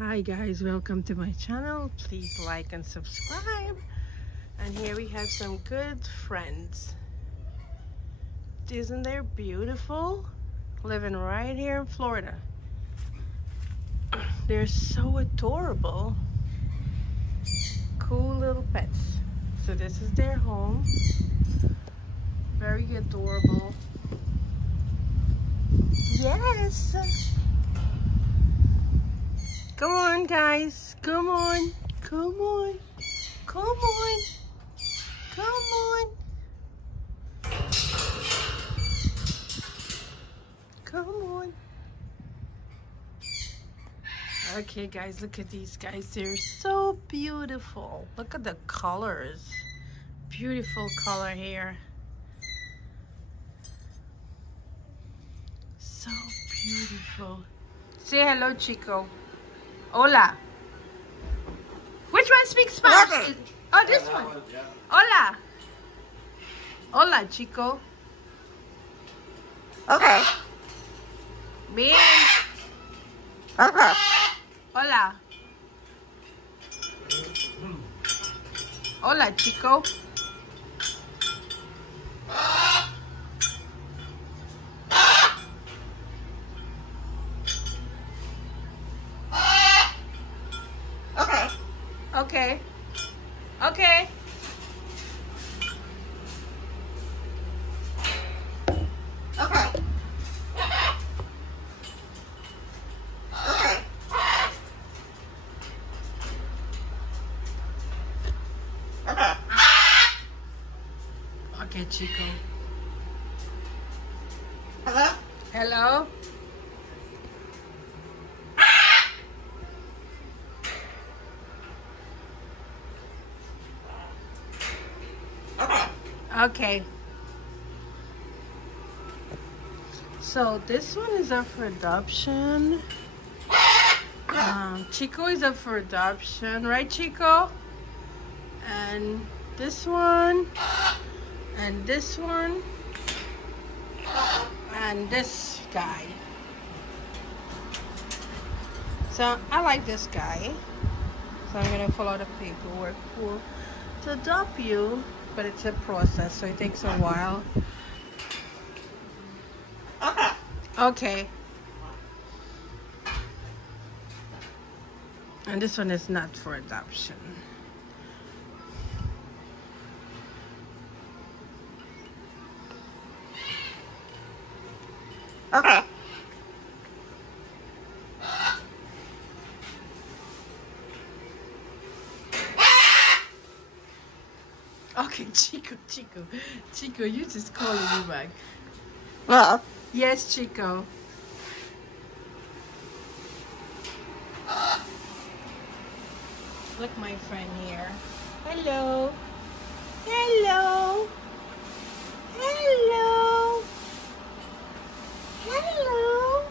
Hi guys, welcome to my channel. Please like and subscribe. And here we have some good friends. Isn't they beautiful? Living right here in Florida. They're so adorable. Cool little pets. So this is their home. Very adorable. Yes! Come on, guys. Come on. Come on. Come on. Come on. Come on. Okay, guys, look at these guys. They're so beautiful. Look at the colors. Beautiful color here. So beautiful. Say hello, Chico. Hola. Which one speaks Spanish? Oh, this one. Hola. Hola, Chico. Okay. Bien. Okay. Hola. Hola, Chico. Okay. Okay. Okay. Okay, Chico. Hello? Hello? Okay. So this one is up for adoption. Chico is up for adoption, right, Chico? And this one, and this one, and this guy. So I like this guy. So I'm gonna follow the paperwork to adopt you. But it's a process, so it takes a while. Okay. And this one is not for adoption. Okay. Okay, Chico, you just calling me back. Well, Yes, Chico. Look, my friend here. Hello. Hello. Hello. Hello.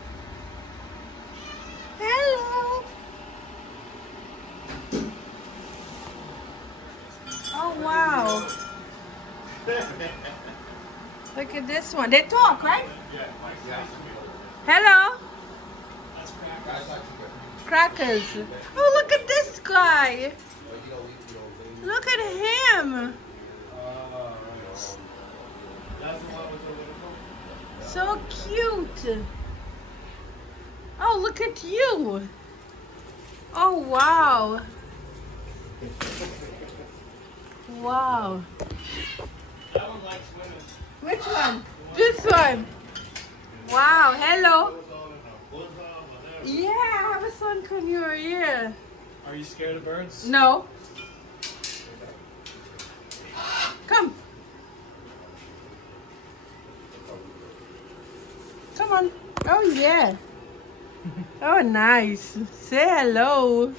Hello. Oh, wow. Look at this one. They talk, right? Hello. Crackers. Oh, look at this guy. Look at him. So cute. Oh, look at you. Oh, wow. Wow. That one likes women. Which one? This one. Wow. Hello. Yeah, I have a sun conure, yeah. Are you scared of birds? No. Come. Come on. Oh, yeah. Oh, nice. Say hello.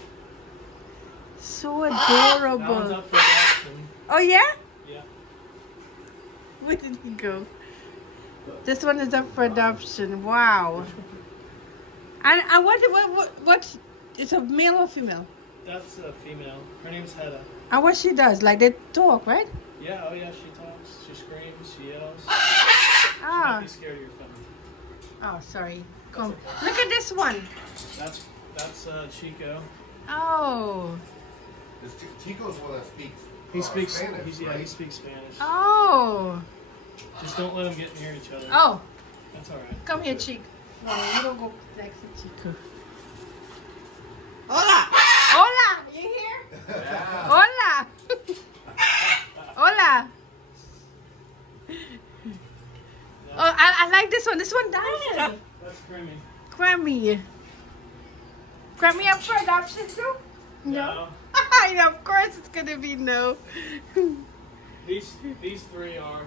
So That one's adorable. up for adoption. Oh, yeah? Yeah. Where did he go? This one is up for adoption. Wow. And what? It's a male or female? That's a female. Her name's Hedda. And what she does? Like they talk, right? Yeah, oh yeah, she talks, she screams, she yells. She might Ah. be scared of your phone. Oh, sorry. Come. Look at this one. That's That's Chico. Oh. Chico's one that speaks. He speaks Spanish. he speaks Spanish. Oh. Just don't let them get near each other. Oh. That's all right. Come here, Chico. No, you don't go next to Chico. Hola. Hola. You here? Yeah. Hola. Hola. Oh, I like this one. This one nice. That's creamy. Grammy. Grammy up for adoption too? No. I know, of course it's gonna be no. These three are.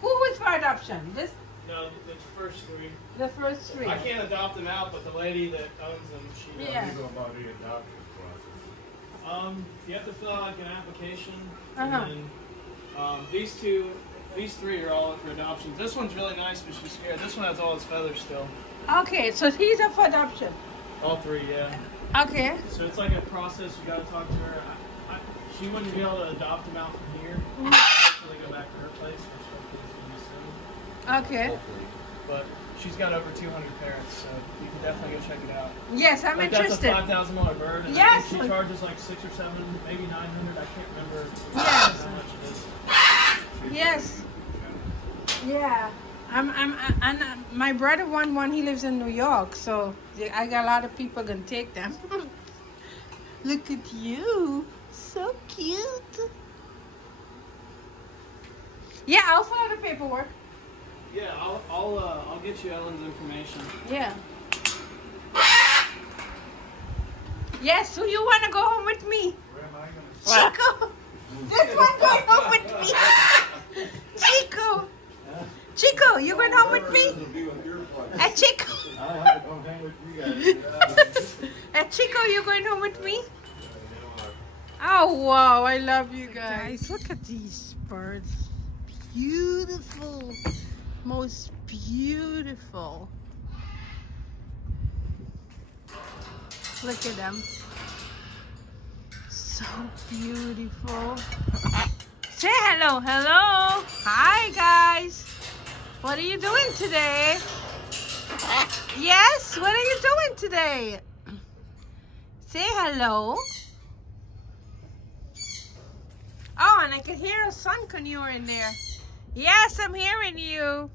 Who was for adoption? This, No, the first three. the first three. I can't adopt them out, but the lady that owns them, she does. Yeah. He's about the adoption process. You have to fill out like an application, Uh-huh. and then these three are all up for adoption. This one's really nice, but she's scared. This one has all its feathers still. Okay, so he's up for adoption. All three, yeah. Okay. So it's like a process. You got to talk to her. She wouldn't be able to adopt them out from here Mm-hmm. until they go back to her place, which hopefully is going to be soon. Okay. Hopefully. But she's got over 200 parents, so you can definitely go check it out. Yes, I'm Like interested. that's a $5,000 bird, and I Yes. think she charges like $600 or $700, maybe $900. I can't remember Yes. how much it is. Yes. Yeah. My brother won one. He lives in New York, so I got a lot of people gonna take them. Look at you, so cute. Yeah, I'll fill out the paperwork. Yeah, I'll get you Ellen's information. Yeah. Yes, so you wanna go home with me? Where am I going to Chico, this one going home with me. Chico, Chico, you going home with me? be with your place. At Chico, I'll have to come hang with you guys. at Chico, you going home with me? Oh wow, I love you guys. Look at these birds. Beautiful, most beautiful. Look at them. So beautiful. Say hello, hello. Hi guys. What are you doing today? Yes, what are you doing today? Say hello. Oh, and I can hear a sun conure in there. Yes, I'm hearing you.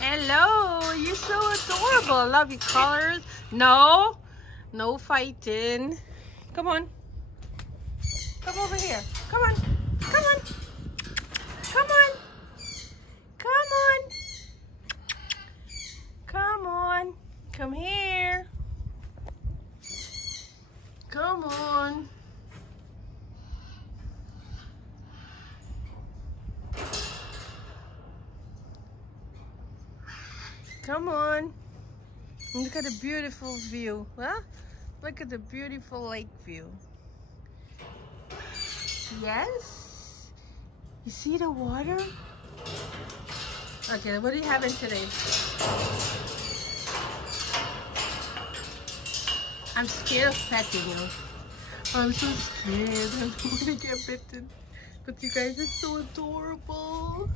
Hello, you're so adorable. I love your colors. No, no fighting. Come on. Come over here. Come on. Come on. Come on. Come on. Come on. Come here. Come on. Come on. Look at the beautiful view. Huh? Look at the beautiful lake view. Yes? You see the water? Okay, what are you having today? I'm scared of petting you. I'm so scared. I don't want to get bitten. But you guys are so adorable.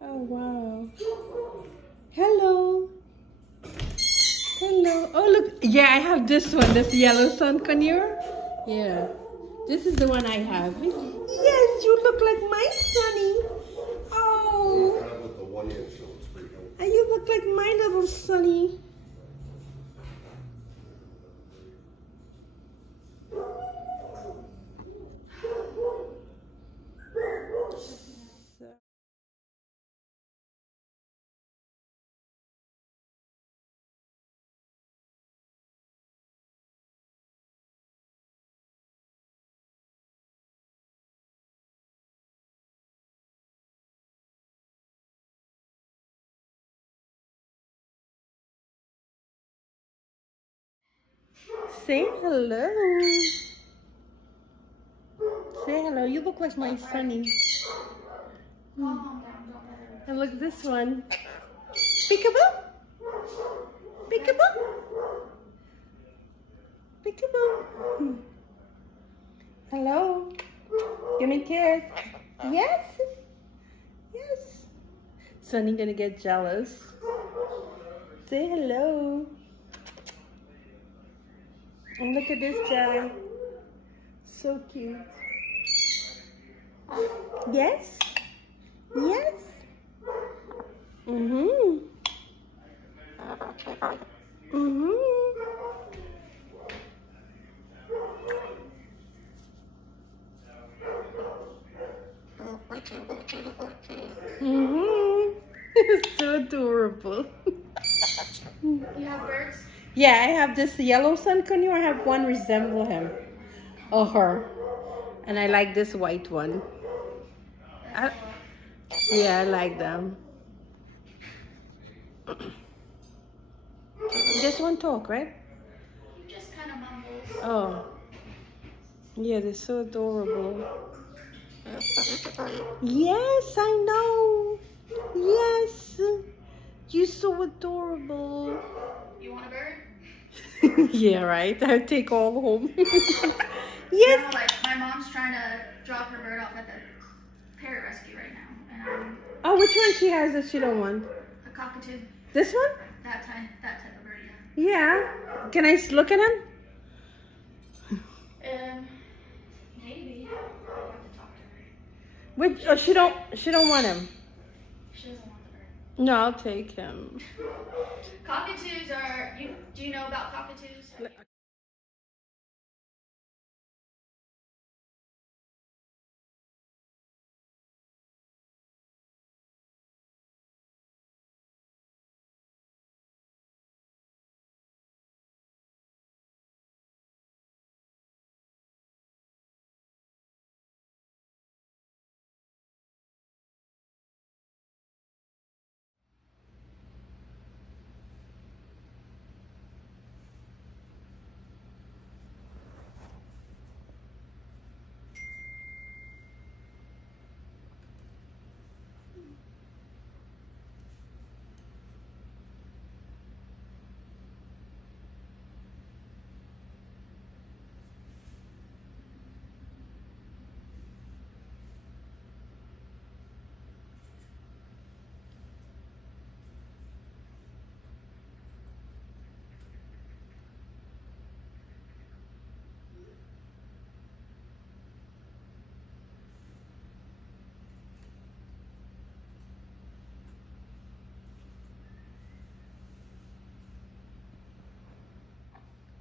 Oh wow. Hello. Hello. Oh look. Yeah, I have this one. This yellow sun conure. Yeah. This is the one I have. Yes, you look like my Sunny. Oh. Kind of with the 1 inch, so it's pretty good. And you look like my little Sunny. Say hello. Say hello. You look like my Sunny. And look this one. Peekaboo. Peekaboo. Peekaboo. Hello. Give me a kiss. Yes. Yes. Sunny gonna get jealous. Say hello. And look at this guy. So cute. Yes. Yes. Mm-hmm. Mm-hmm. Mm-hmm. So adorable. You have birds? Yeah, I have this yellow sun conure. I have one resemble him or her. And I like this white one. Yeah, I like them. This one talk, right? He just kind of mumbles. Oh. Yeah, they're so adorable. Yes, I know. Yes. You're so adorable. You want a bird? Yeah, right. I'll take all home. Yes. Yes. No, like my mom's trying to drop her bird off at the parrot rescue right now, and Oh, which one she has that she don't want? a cockatoo. This one? That type of bird, Yeah. Can I look at him? yeah. Maybe. I have to talk to her. Which? Oh, she don't want him. She doesn't want the bird. No, I'll take him. Cockatoos are. Do you know about cockatoos?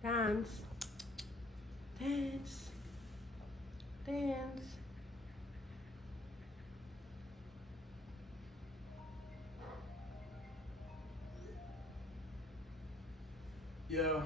Dance. Dance. Dance. Yo.